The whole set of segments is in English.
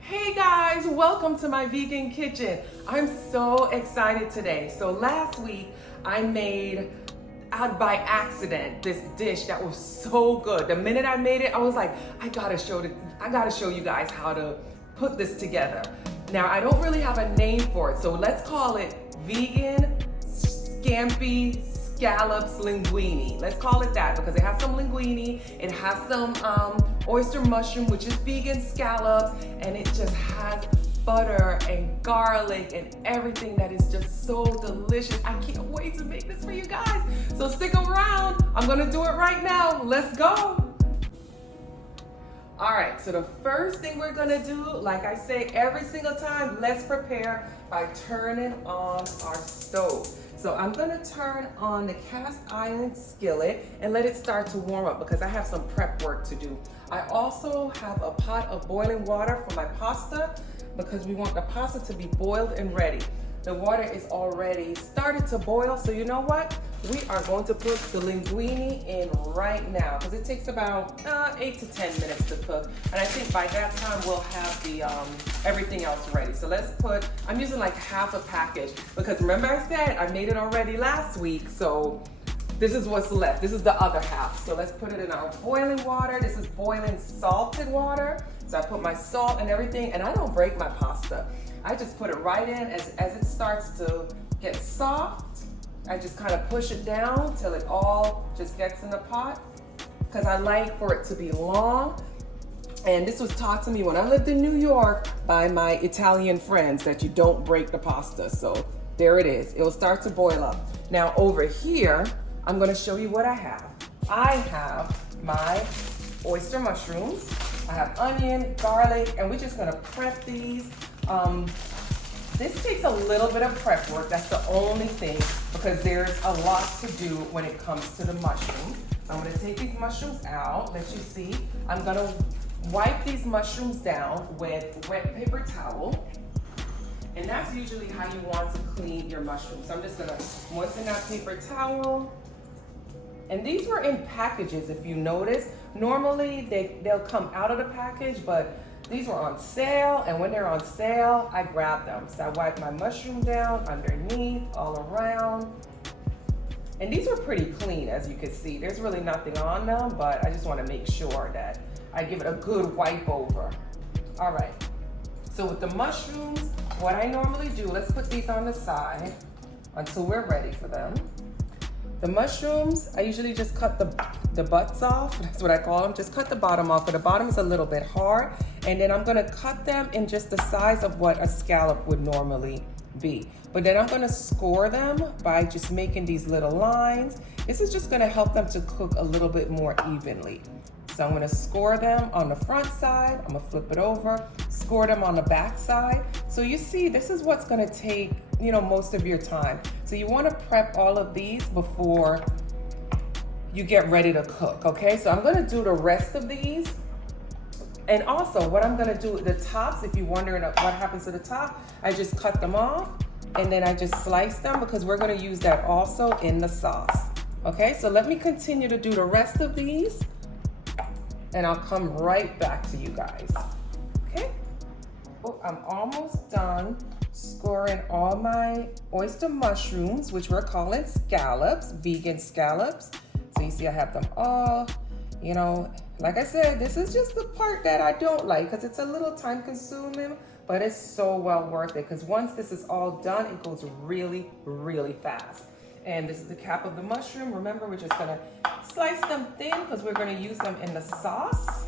Hey guys, welcome to my vegan kitchen. I'm so excited today. So last week I made out by accident this dish that was so good. The minute I made it, I was like, I gotta show you guys how to put this together. Now I don't really have a name for it, so let's call it Vegan Scampi Scallops Linguine. Let's call it that because it has some linguine, it has some oyster mushroom, which is vegan scallops, and it just has butter and garlic and everything that is just so delicious. I can't wait to make this for you guys. So stick around. I'm gonna do it right now. Let's go. All right, so the first thing we're gonna do, like I say every single time, let's prepare by turning on our stove. So I'm gonna turn on the cast iron skillet and let it start to warm up because I have some prep work to do. I also have a pot of boiling water for my pasta because we want the pasta to be boiled and ready. The water is already started to boil, so you know what? We are going to put the linguine in right now because it takes about 8 to 10 minutes to cook. And I think by that time we'll have the everything else ready. So let's put, I'm using like half a package because remember I said I made it already last week, so this is what's left. This is the other half. So let's put it in our boiling water. This is boiling salted water. So I put my salt and everything, and I don't break my pasta. I just put it right in as it starts to get soft. I just kind of push it down till it all just gets in the pot because I like for it to be long. And this was taught to me when I lived in New York by my Italian friends that you don't break the pasta. So there it is. It will start to boil up. Now over here, I'm going to show you what I have. I have my oyster mushrooms. I have onion, garlic, and we're just going to prep these. This takes a little bit of prep work. That's the only thing because there's a lot to do when it comes to the mushrooms. I'm going to take these mushrooms out. Let you see. I'm going to wipe these mushrooms down with wet paper towel. And that's usually how you want to clean your mushrooms. So I'm just going to moisten that paper towel. And these were in packages, if you notice. Normally they'll come out of the package, but these were on sale, and when they're on sale, I grab them. So I wipe my mushroom down underneath, all around. And these were pretty clean, as you can see. There's really nothing on them, but I just want to make sure that I give it a good wipe over. All right, so with the mushrooms, what I normally do, let's put these on the side until we're ready for them. The mushrooms, I usually just cut the butts off. That's what I call them. Just cut the bottom off, but the bottom is a little bit hard. And then I'm gonna cut them in just the size of what a scallop would normally be. But then I'm gonna score them by just making these little lines. This is just gonna help them to cook a little bit more evenly. So I'm gonna score them on the front side. I'm gonna flip it over, score them on the back side. So you see, this is what's gonna take, most of your time. So you wanna prep all of these before you get ready to cook, okay? So I'm gonna do the rest of these. And also what I'm gonna do, the tops, if you're wondering what happens to the top, I just cut them off and then I just slice them because we're gonna use that also in the sauce. Okay, so let me continue to do the rest of these and I'll come right back to you guys, okay? Oh, I'm almost done scoring all my oyster mushrooms, which we're calling scallops, vegan scallops. So you see I have them all, like I said, this is just the part that I don't like because it's a little time consuming, but it's so well worth it because once this is all done, it goes really, really fast. And this is the cap of the mushroom. Remember, we're just gonna slice them thin because we're gonna use them in the sauce.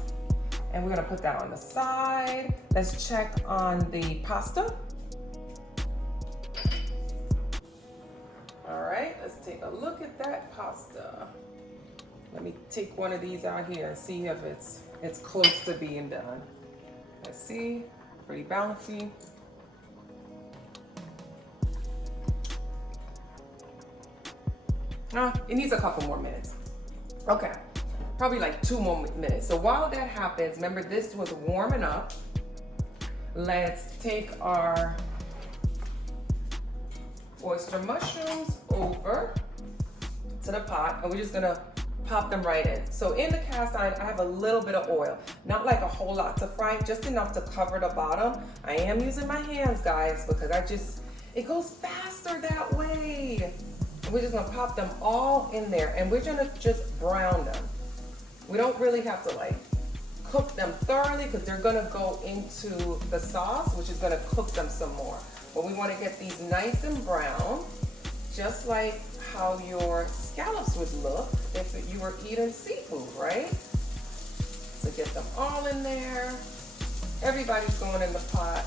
And we're gonna put that on the side. Let's check on the pasta. All right, let's take a look at that pasta. Let me take one of these out here and see if it's close to being done. Let's see, pretty bouncy. It needs a couple more minutes. Okay, probably like 2 more minutes. So while that happens, remember this was warming up. Let's take our oyster mushrooms over to the pot and we're just gonna pop them right in. So in the cast iron, I have a little bit of oil, not like a whole lot to fry, just enough to cover the bottom. I am using my hands, guys, because it goes faster that way. We're just gonna pop them all in there, and we're gonna just brown them. We don't really have to like cook them thoroughly because they're gonna go into the sauce, which is gonna cook them some more. But we wanna get these nice and brown, just like how your scallops would look if you were eating seafood, right? So get them all in there. Everybody's going in the pot.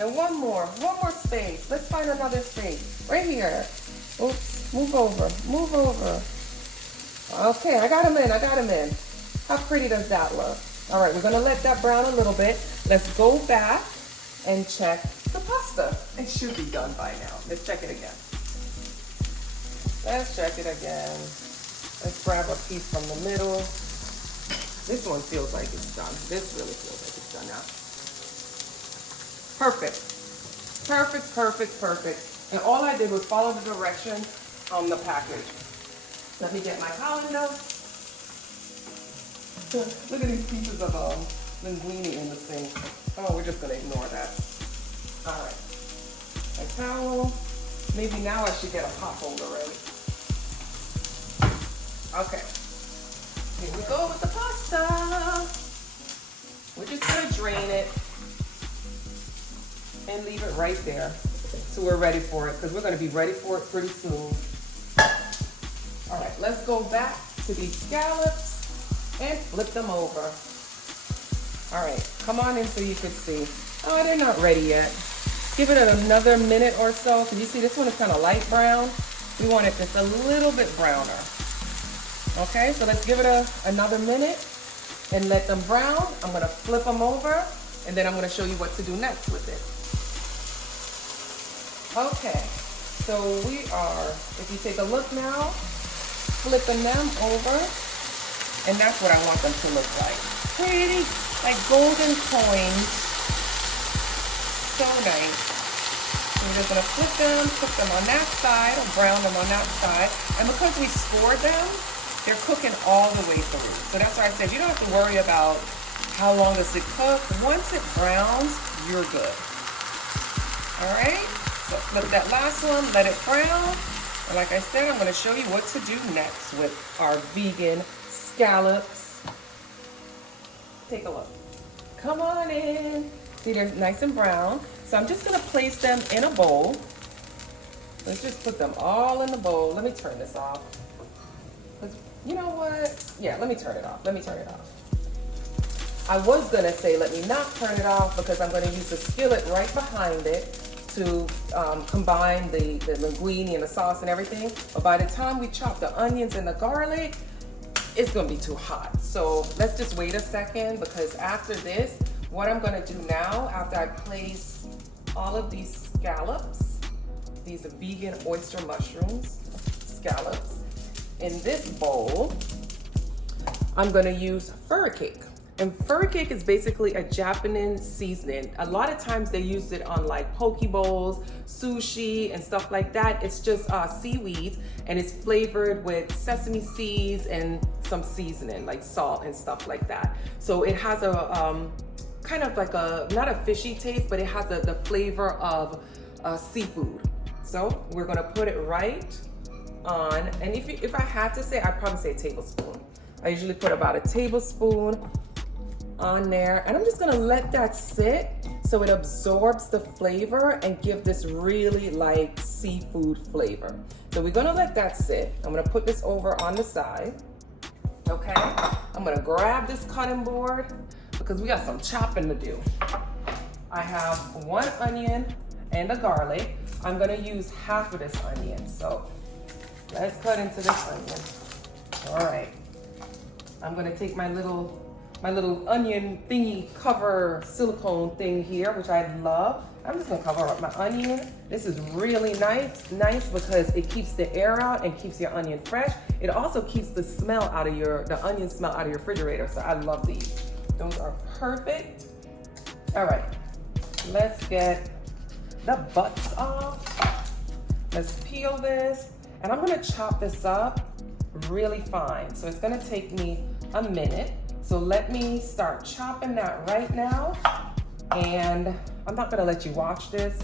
And one more space. Let's find another space. Right here. Oops, move over. Okay, I got them in. How pretty does that look? All right, we're gonna let that brown a little bit. Let's go back and check the pasta. It should be done by now. Let's check it again. Let's check it again. Let's grab a piece from the middle. This one feels like it's done. This really feels like it's done now. Perfect. And all I did was follow the directions on the package. Let me get my colander. Look at these pieces of linguine in the sink. Oh, we're just gonna ignore that. All right. My towel. Maybe now I should get a pot holder ready. Okay. Here we go with the pasta. We're just gonna drain it and leave it right there so we're ready for it, because we're gonna be ready for it pretty soon. All right, let's go back to these scallops and flip them over. All right, come on in so you can see. Oh, they're not ready yet. Give it another minute or so, because you see this one is kind of light brown. We want it just a little bit browner. Okay, so let's give it another minute and let them brown. I'm gonna flip them over, and then I'm gonna show you what to do next with it. Okay, so we are, if you take a look now, flipping them over, and that's what I want them to look like. Pretty, like golden coins. So nice. We're just gonna flip them, cook them on that side, or brown them on that side. And because we scored them, they're cooking all the way through. So that's why I said you don't have to worry about how long does it cook. Once it browns, you're good. All right, so flip that last one, let it brown. And like I said, I'm gonna show you what to do next with our vegan scallops. Take a look. Come on in. See, they're nice and brown. So I'm just gonna place them in a bowl. Let's just put them all in the bowl. Let me turn this off. You know what? Yeah, let me turn it off. I was gonna say let me not turn it off because I'm gonna use the skillet right behind it to combine the linguine and the sauce and everything. But by the time we chop the onions and the garlic, it's gonna be too hot. So let's just wait a second, because after this, what I'm gonna do now, after I place all of these scallops, these vegan oyster mushrooms, scallops, in this bowl, I'm gonna use furikake. And furikake is basically a Japanese seasoning. A lot of times they use it on like poke bowls, sushi, and stuff like that. It's just seaweed, and it's flavored with sesame seeds and some seasoning, like salt and stuff like that. So it has a kind of like not a fishy taste, but it has the flavor of seafood. So we're gonna put it right on, and if I had to say, I'd probably say a tablespoon. I usually put about a tablespoon on there, and I'm just gonna let that sit so it absorbs the flavor and give this really like seafood flavor. So we're gonna let that sit. I'm gonna put this over on the side. Okay, I'm gonna grab this cutting board because we got some chopping to do. I have one onion and a garlic. I'm gonna use half of this onion, so let's cut into this onion. All right, I'm gonna take my little onion thingy cover silicone thing here, which I love. I'm just gonna cover up my onion. This is really nice because it keeps the air out and keeps your onion fresh. It also keeps the smell out of the onion smell out of your refrigerator. So I love these. Those are perfect. All right, let's get the butts off. Let's peel this, and I'm gonna chop this up really fine. So it's gonna take me a minute. So let me start chopping that right now. And I'm not gonna let you watch this.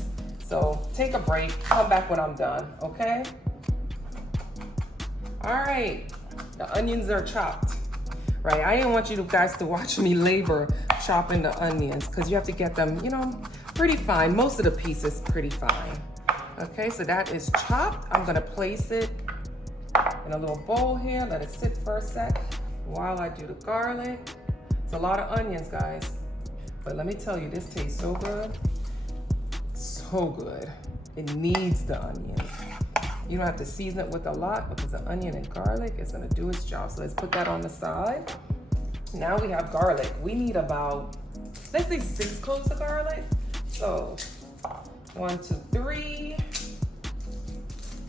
So take a break, come back when I'm done, okay? All right, the onions are chopped, right? I didn't want you guys to watch me labor chopping the onions because you have to get them, you know, pretty fine. Most of the pieces pretty fine. Okay, so that is chopped. I'm gonna place it in a little bowl here, let it sit for a sec while I do the garlic. It's a lot of onions, guys, but let me tell you, this tastes so good. So good. It needs the onion. You don't have to season it with a lot because the onion and garlic is gonna do its job. So let's put that on the side. Now we have garlic. We need about, let's say 6 cloves of garlic. So 1, 2, 3,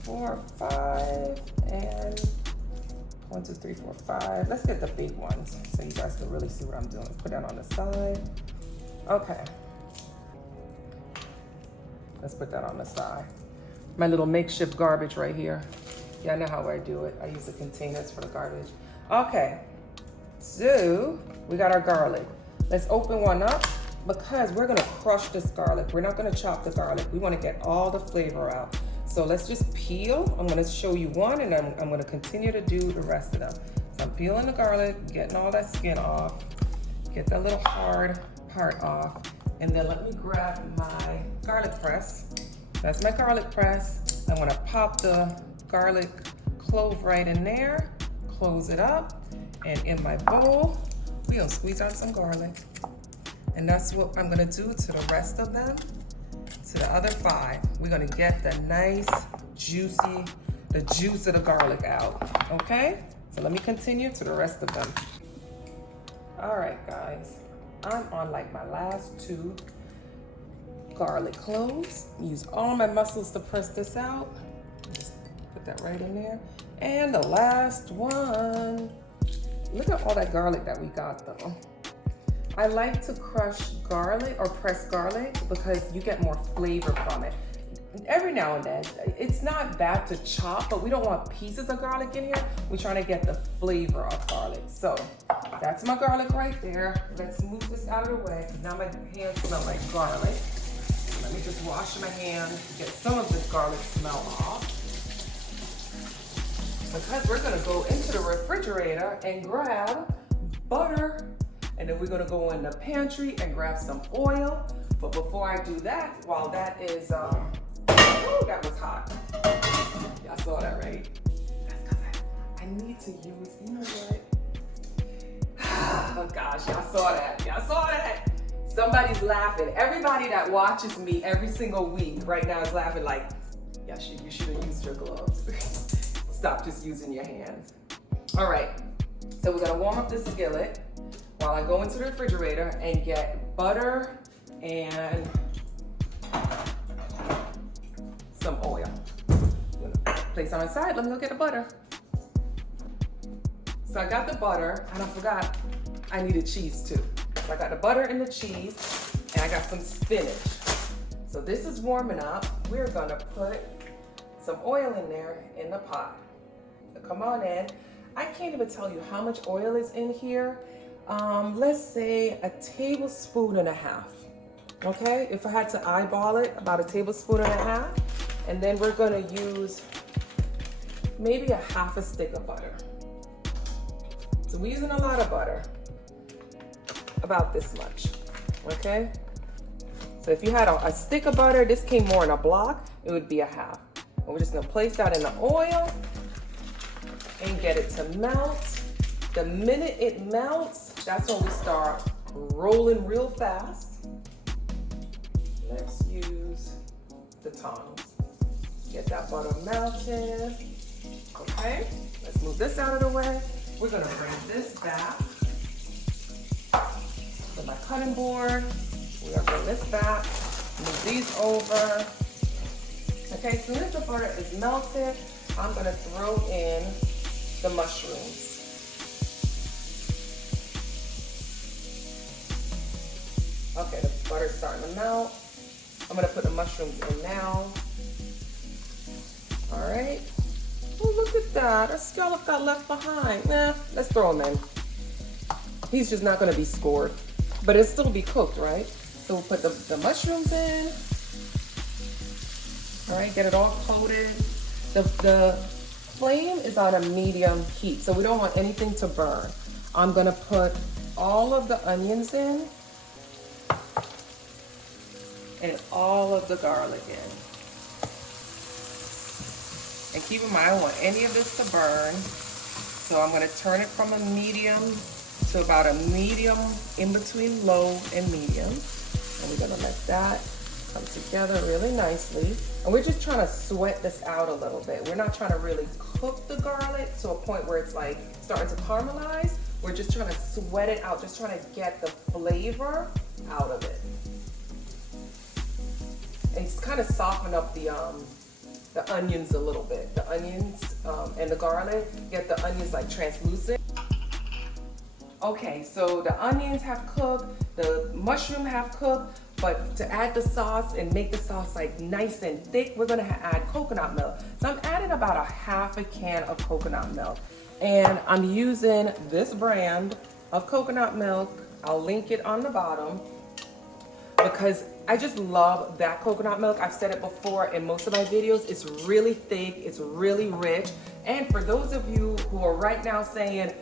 4, 5, and 1, 2, 3, 4, 5. Let's get the big ones so you guys can really see what I'm doing. Put that on the side. Okay. Let's put that on the side. My little makeshift garbage right here. Yeah, I know how I do it. I use the containers for the garbage. Okay, so we got our garlic. Let's open one up because we're gonna crush this garlic. We're not gonna chop the garlic. We wanna get all the flavor out. So let's just peel. I'm gonna show you one and I'm gonna continue to do the rest of them. So I'm peeling the garlic, getting all that skin off, get that little hard part off, and then let me grab my garlic press. That's my garlic press. I wanna pop the garlic clove right in there, close it up, and in my bowl, we're gonna squeeze out some garlic. And that's what I'm gonna do to the rest of them, to the other 5. We're gonna get the nice, juicy, the juice of the garlic out, okay? So let me continue to the rest of them. All right, guys, I'm on like my last 2 garlic cloves. Use all my muscles to press this out. Just put that right in there. And the last one. Look at all that garlic that we got though. I like to crush garlic or press garlic because you get more flavor from it. Every now and then, it's not bad to chop, but we don't want pieces of garlic in here. We're trying to get the flavor of garlic. So that's my garlic right there. Let's move this out of the way because now my hands smell like garlic. Let me just wash my hands, get some of this garlic smell off. Because we're gonna go into the refrigerator and grab butter. And then we're gonna go in the pantry and grab some oil. But before I do that, while that is, oh, that was hot. Y'all saw that, right? That's because I need to use, you know what? Oh gosh, y'all saw that. Y'all saw that. Somebody's laughing. Everybody that watches me every single week right now is laughing like, yeah, you should have used your gloves. Stop just using your hands. All right, so we're gonna warm up the skillet while I go into the refrigerator and get butter and some oil. I'm gonna place on the side. Let me go get the butter. So I got the butter, and I forgot I needed cheese too. So I got the butter and the cheese, and I got some spinach. So this is warming up. We're gonna put some oil in there in the pot. So come on in. I can't even tell you how much oil is in here. Let's say 1.5 tablespoons. Okay, if I had to eyeball it, about 1.5 tablespoons. And then we're gonna use maybe 1/2 stick of butter. So we're using a lot of butter, about this much, okay? So if you had a stick of butter, this came more in a block, it would be 1/2. And we're just gonna place that in the oil and get it to melt. The minute it melts, that's when we start rolling real fast. Let's use the tongs. Get that butter melted. Okay, let's move this out of the way. We're gonna bring this back to my cutting board. We're gonna bring this back, move these over. Okay, as soon as the butter is melted, I'm gonna throw in the mushrooms. Okay, the butter's starting to melt. I'm gonna put the mushrooms in now. All right, Oh, look at that. A scallop got left behind. Nah, let's throw him in. He's just not gonna be scored, but it'll still be cooked, right? So we'll put the mushrooms in. All right, get it all coated. The flame is on a medium heat, so we don't want anything to burn. I'm gonna put all of the onions in and all of the garlic in. And keep in mind, I don't want any of this to burn. So I'm gonna turn it from a medium to about a medium, in between low and medium. And we're gonna let that come together really nicely. And we're just trying to sweat this out a little bit. We're not trying to really cook the garlic to a point where it's like starting to caramelize. We're just trying to sweat it out, just trying to get the flavor out of it. And it's kind of soften up the onions a little bit. The onions and the garlic, get the onions like translucent. Okay, so the onions have cooked, the mushroom have cooked, but to add the sauce and make the sauce like nice and thick, we're gonna add coconut milk. So I'm adding about a half a can of coconut milk. And I'm using this brand of coconut milk. I'll link it on the bottom because I just love that coconut milk. I've said it before in most of my videos. It's really thick, it's really rich. And for those of you who are right now saying,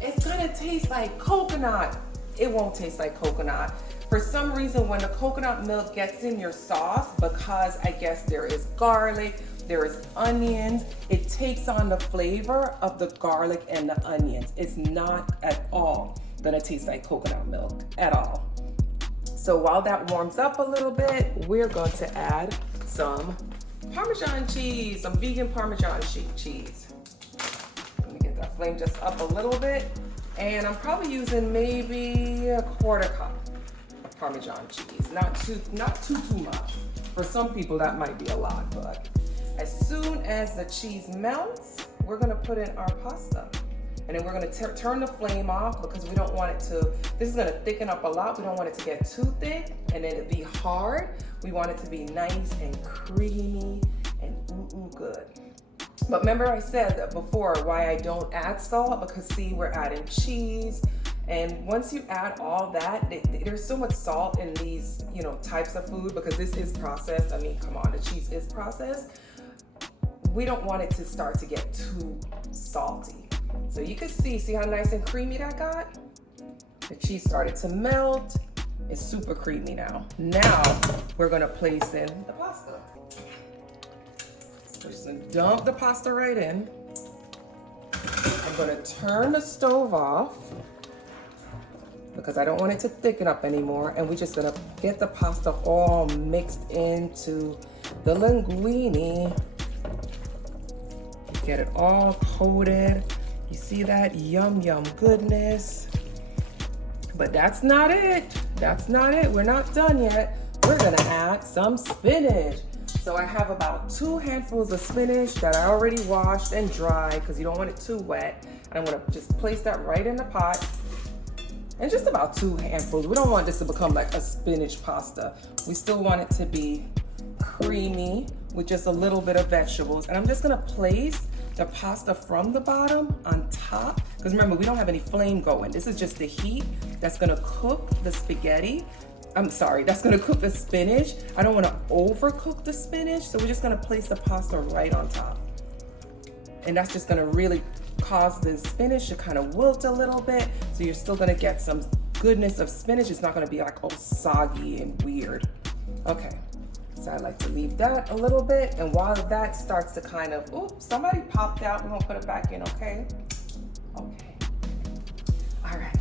it's gonna taste like coconut, it won't taste like coconut. For some reason, when the coconut milk gets in your sauce, because I guess there is garlic, there is onions, it takes on the flavor of the garlic and the onions. It's not at all gonna taste like coconut milk at all. So while that warms up a little bit, we're going to add some Parmesan cheese, some vegan Parmesan cheese. Let me get that flame just up a little bit. And I'm probably using maybe a quarter cup of Parmesan cheese. Not too much. For some people that might be a lot, but as soon as the cheese melts, we're gonna put in our pasta. And then we're gonna turn the flame off because we don't want it to, this is gonna thicken up a lot. We don't want it to get too thick and then it be hard. We want it to be nice and creamy and ooh good. But remember I said that before why I don't add salt, because see, we're adding cheese. And once you add all that, there's so much salt in these, types of food because this is processed. I mean, come on, the cheese is processed. We don't want it to start to get too salty. So you can see how nice and creamy that got? The cheese started to melt. It's super creamy now. Now we're gonna place in the pasta. So just gonna dump the pasta right in. I'm gonna turn the stove off because I don't want it to thicken up anymore. And we're just gonna get the pasta all mixed into the linguine. Get it all coated. You see that yum goodness? But that's not it. That's not it. We're not done yet. We're gonna add some spinach. So I have about 2 handfuls of spinach that I already washed and dried because you don't want it too wet. And I'm gonna just place that right in the pot. And just about 2 handfuls. We don't want this to become like a spinach pasta. We still want it to be creamy with just a little bit of vegetables. And I'm just gonna place the pasta from the bottom on top, because remember, we don't have any flame going. This is just the heat that's gonna cook the spaghetti. That's gonna cook the spinach. I don't wanna overcook the spinach, so we're just gonna place the pasta right on top. And that's just gonna really cause the spinach to kind of wilt a little bit, so you're still gonna get some goodness of spinach. It's not gonna be like all soggy and weird. Okay. So I like to leave that a little bit, and while that starts to kind of, oops, somebody popped out, we're gonna put it back in, okay? Okay, all right.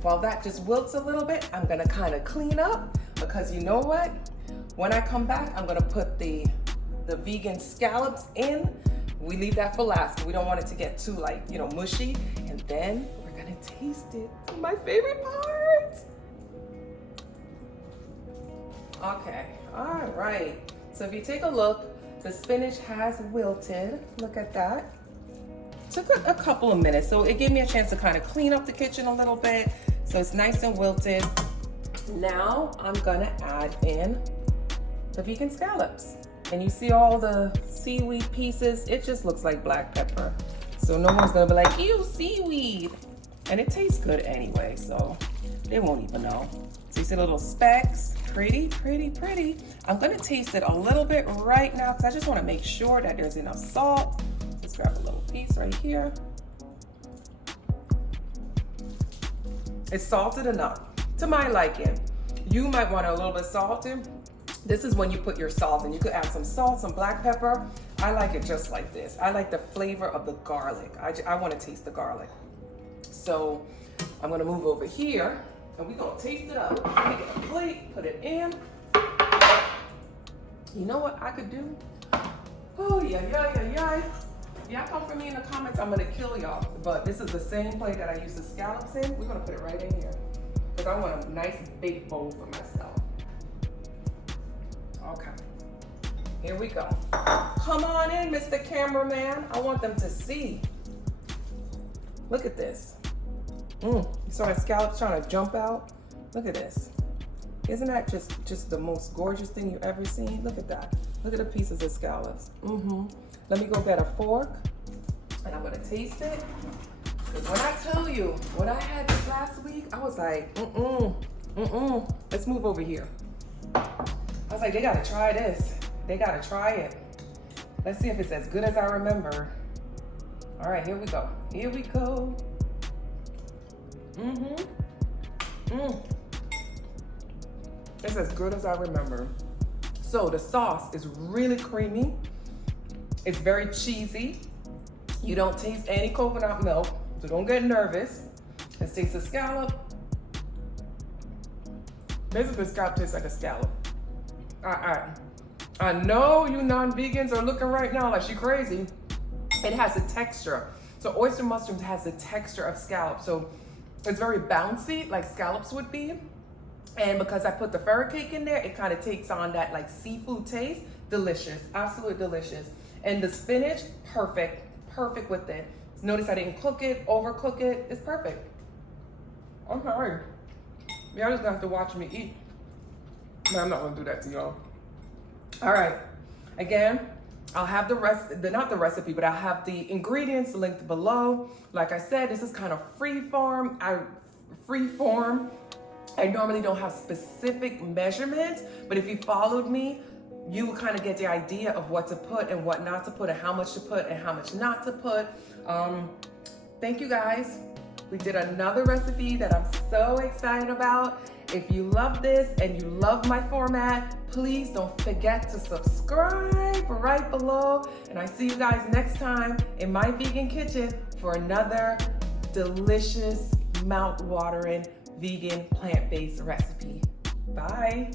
While that just wilts a little bit, I'm gonna kind of clean up, because you know what? When I come back, I'm gonna put the vegan scallops in. We leave that for last. We don't want it to get too mushy, and then we're gonna taste it. It's my favorite part. Okay. All right, so if you take a look, the spinach has wilted. Look at that. Took a couple of minutes, so it gave me a chance to kind of clean up the kitchen a little bit. So it's nice and wilted. Now I'm gonna add in the vegan scallops. And you see all the seaweed pieces, it just looks like black pepper. So no one's gonna be like, ew, seaweed. And it tastes good anyway, so they won't even know. So you see the little specks, pretty, pretty, pretty. I'm gonna taste it a little bit right now because I just wanna make sure that there's enough salt. Just grab a little piece right here. It's salted enough, to my liking. You might want it a little bit salted. This is when you put your salt in. You could add some salt, some black pepper. I like it just like this. I like the flavor of the garlic. I want to taste the garlic. So I'm gonna move over here and we're gonna taste it up. Let me get a plate, put it in. You know what I could do? Oh, yeah. Y'all come for me in the comments, I'm gonna kill y'all. But this is the same plate that I used the scallops in. We're gonna put it right in here. Because I want a nice big bowl for myself. Okay, here we go. Come on in, Mr. Cameraman. I want them to see. Look at this. You saw my scallops trying to jump out? Look at this. Isn't that just the most gorgeous thing you've ever seen? Look at that. Look at the pieces of scallops. Let me go get a fork and I'm gonna taste it. Because when I tell you what I had this last week, I was like, Let's move over here. I was like, they gotta try this. They gotta try it. Let's see if it's as good as I remember. All right, here we go. Here we go. It's as good as I remember. So the sauce is really creamy. It's very cheesy. You don't taste any coconut milk, so don't get nervous. Let's taste the scallop. Basically, the scallop tastes like a scallop. I know you non-vegans are looking right now like she crazy. It has a texture. So oyster mushrooms has the texture of scallops. So it's very bouncy, like scallops would be. And because I put the furikake in there, it kind of takes on that like seafood taste. Delicious, absolutely delicious. And the spinach, perfect with it. Notice I didn't cook it, overcook it. It's perfect. I'm sorry. Y'all just gonna have to watch me eat. No, I'm not gonna do that to y'all. All right, again, I'll have not the recipe, but I'll have the ingredients linked below. Like I said, this is kind of free form. I normally don't have specific measurements, but if you followed me, you will kind of get the idea of what to put and what not to put and how much to put and how much not to put. Thank you guys. We did another recipe that I'm so excited about. If you love this and you love my format, please don't forget to subscribe right below. And I see you guys next time in my vegan kitchen for another delicious, mouth-watering, vegan, plant-based recipe. Bye.